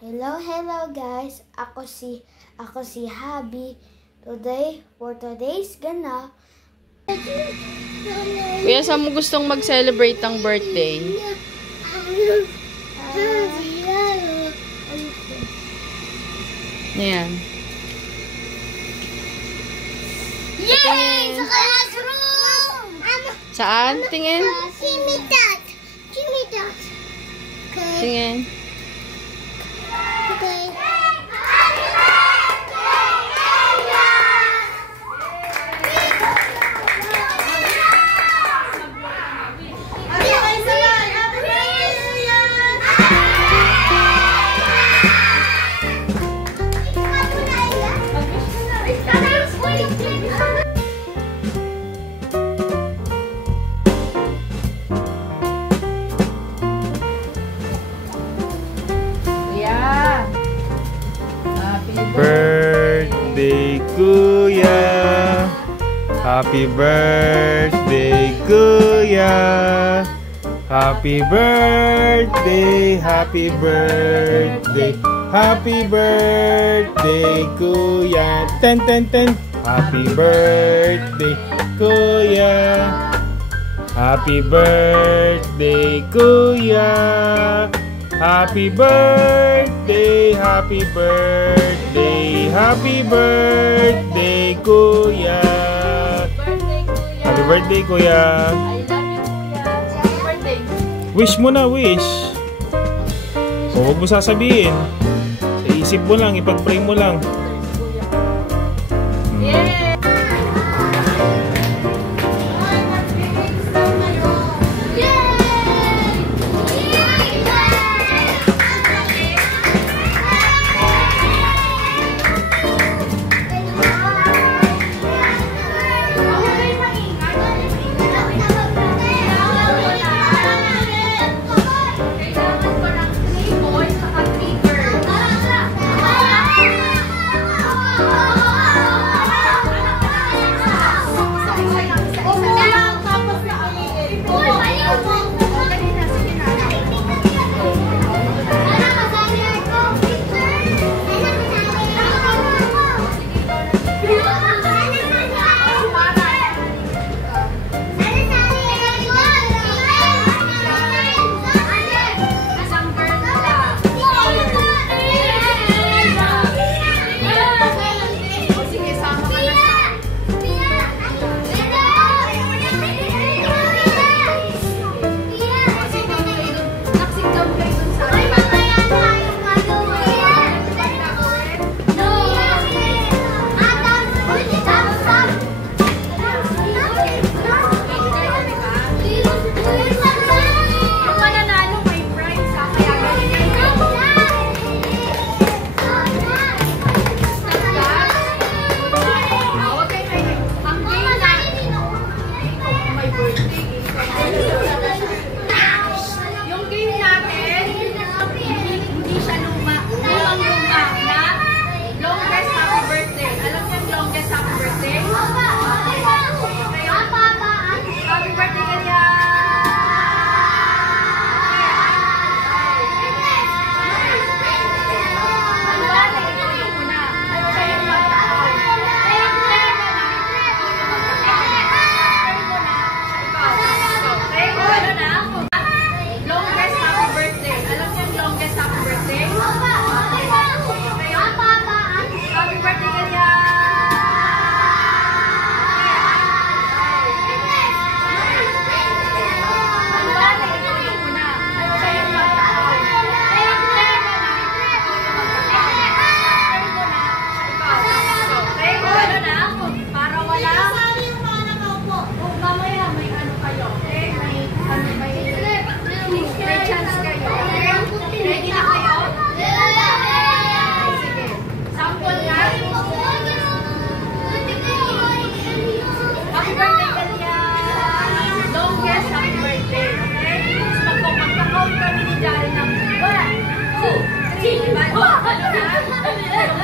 Hello guys. Ako si Habi. For today's gana. Kuya, saan mo gustong mag-celebrate ng birthday? Ayan. Yay! Sa classroom! Saan? Tingin? Gimme that. Tingin. Okay. Birthday Kuya, happy birthday Kuya, happy birthday, happy birthday, happy birthday Kuya, ten ten ten, happy birthday Kuya, happy birthday Kuya, happy birthday, happy birthday, happy birthday, Kuya. Happy birthday, Kuya. I love you, Kuya. Happy birthday. Wish mo na, wish. O, huwag mo sasabihin. Sa isip mo lang, ipag-pray mo lang. Yay!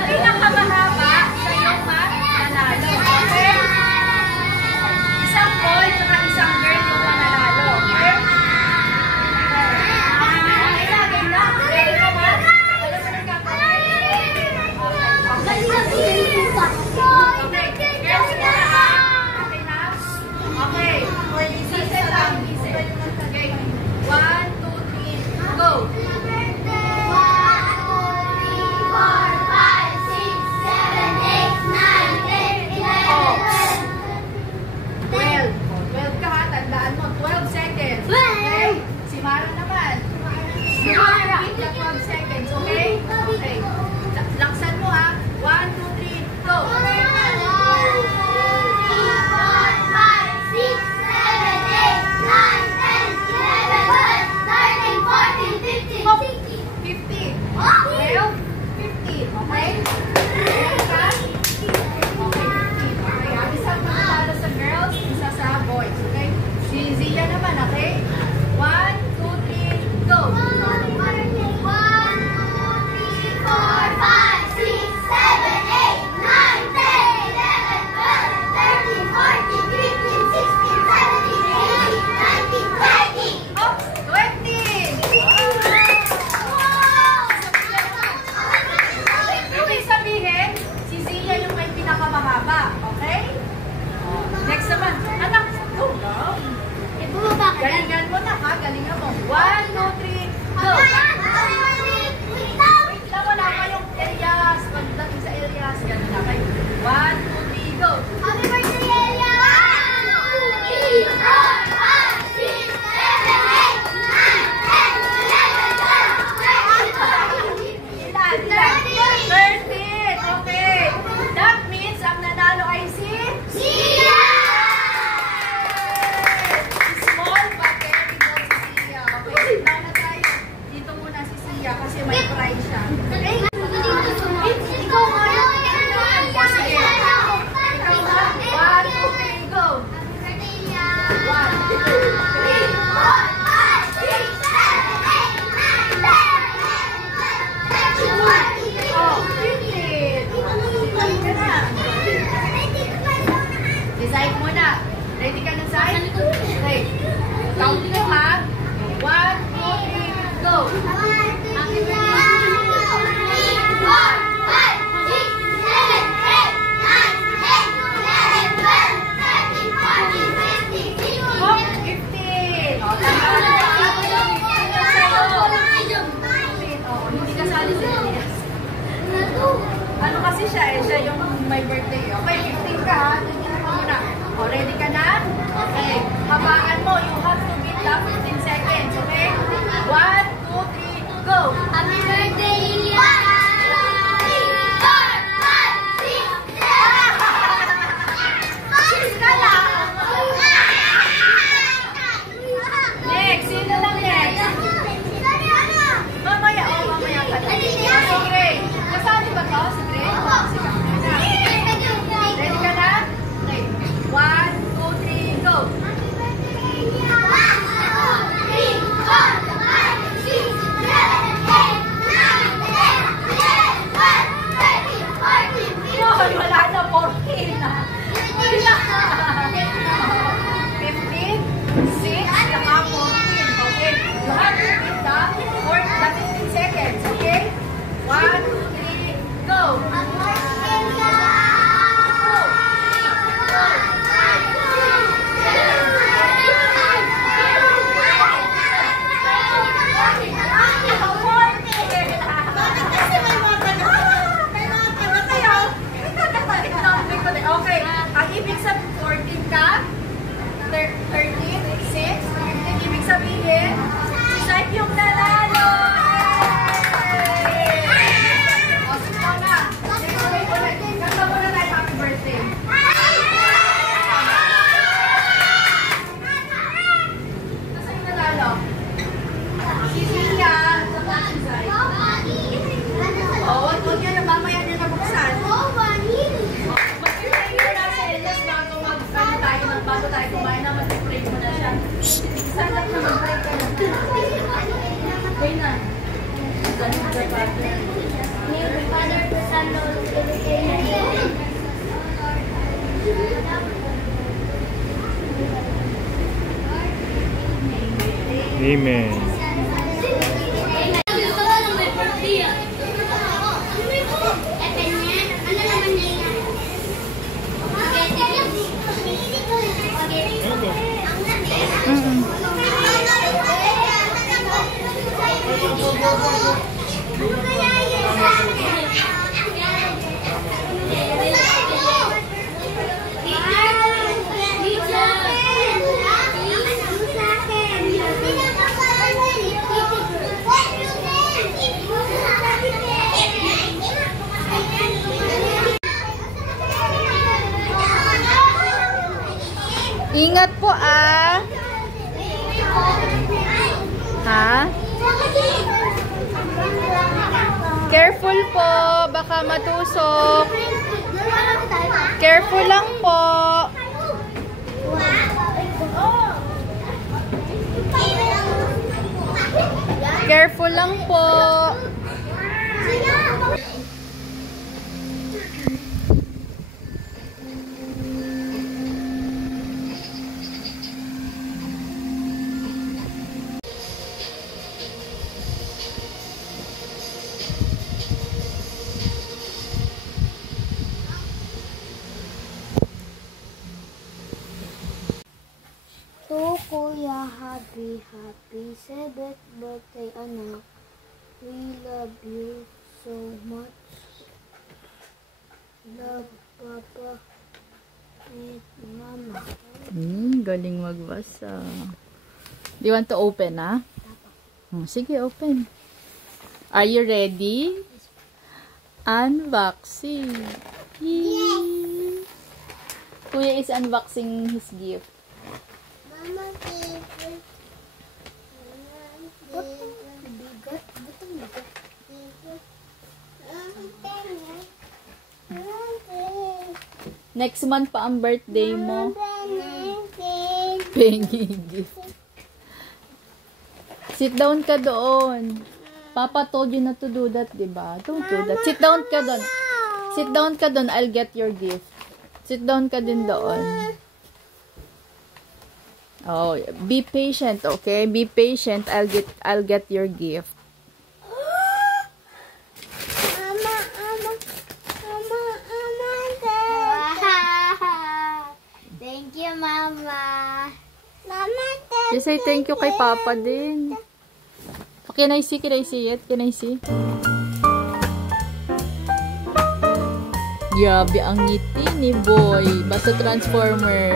Pinakamahaba sa iyong mananalo. Okay? Isang boy at isang girl yung mananalo. Okay? Ready ka ba? Alam mo na Okay? Ready ka? Okay, 15. Okay, isang mananalo sa girls, isa sa boys. Okay? Si Zia naman, okay? 1, 2, 3, go! 15 seconds, okay? 1, 2, 3, go! Happy birthday, Lilia! Next, sino lang next? Mamaya, mamaya ka na. Si Gray. Kasali ba to? Si Gray? Ready ka na? Okay. 1, 2, 3, go! Wala na, 14 na. 15, 6, saka 14. Okay? You have to repeat the 15 seconds. Okay? 1, 2, 3, go! Okay, ang ibig sabihin 14 ka, 13, 6, 15, ibig sabihin, si Saip yung nanalo! O, sige na. Kanta mo na tayo, happy birthday. Nasa yung nanalo? Si Zia, saka si Saip. O, huwag niya na, mamaya niya nabuksan. Bago tayo kumain na, mag-pray mo na siya. Saan lang na mag-pray ka na? Okay na. Father, the Son, Lord, Amen. Ingat po ah. Ha? Careful po. baka matusok. Careful lang po. Careful lang po. To Kuya, happy 7th birthday, anak. We love you so much. Love, Papa and Mama. Galing magbasa. Do you want to open, ha? Sige, open. Are you ready? Unboxing. Yay! Kuya is unboxing his gift. Mama, bigat. Ba't ang bigat? Next month pa ang birthday mo. Pengi gift. Sit down ka doon. Papa told you not to do that, diba? Don't do that. Sit down ka doon. Sit down ka doon. I'll get your gift. Sit down ka din doon. Oh, be patient, okay? Be patient. I'll get your gift. Thank you, Mama. Just say thank you kay Papa din. Can I see? Can I see it? Can I see? Grabe ang ngiti ni Boy. Basta Transformer.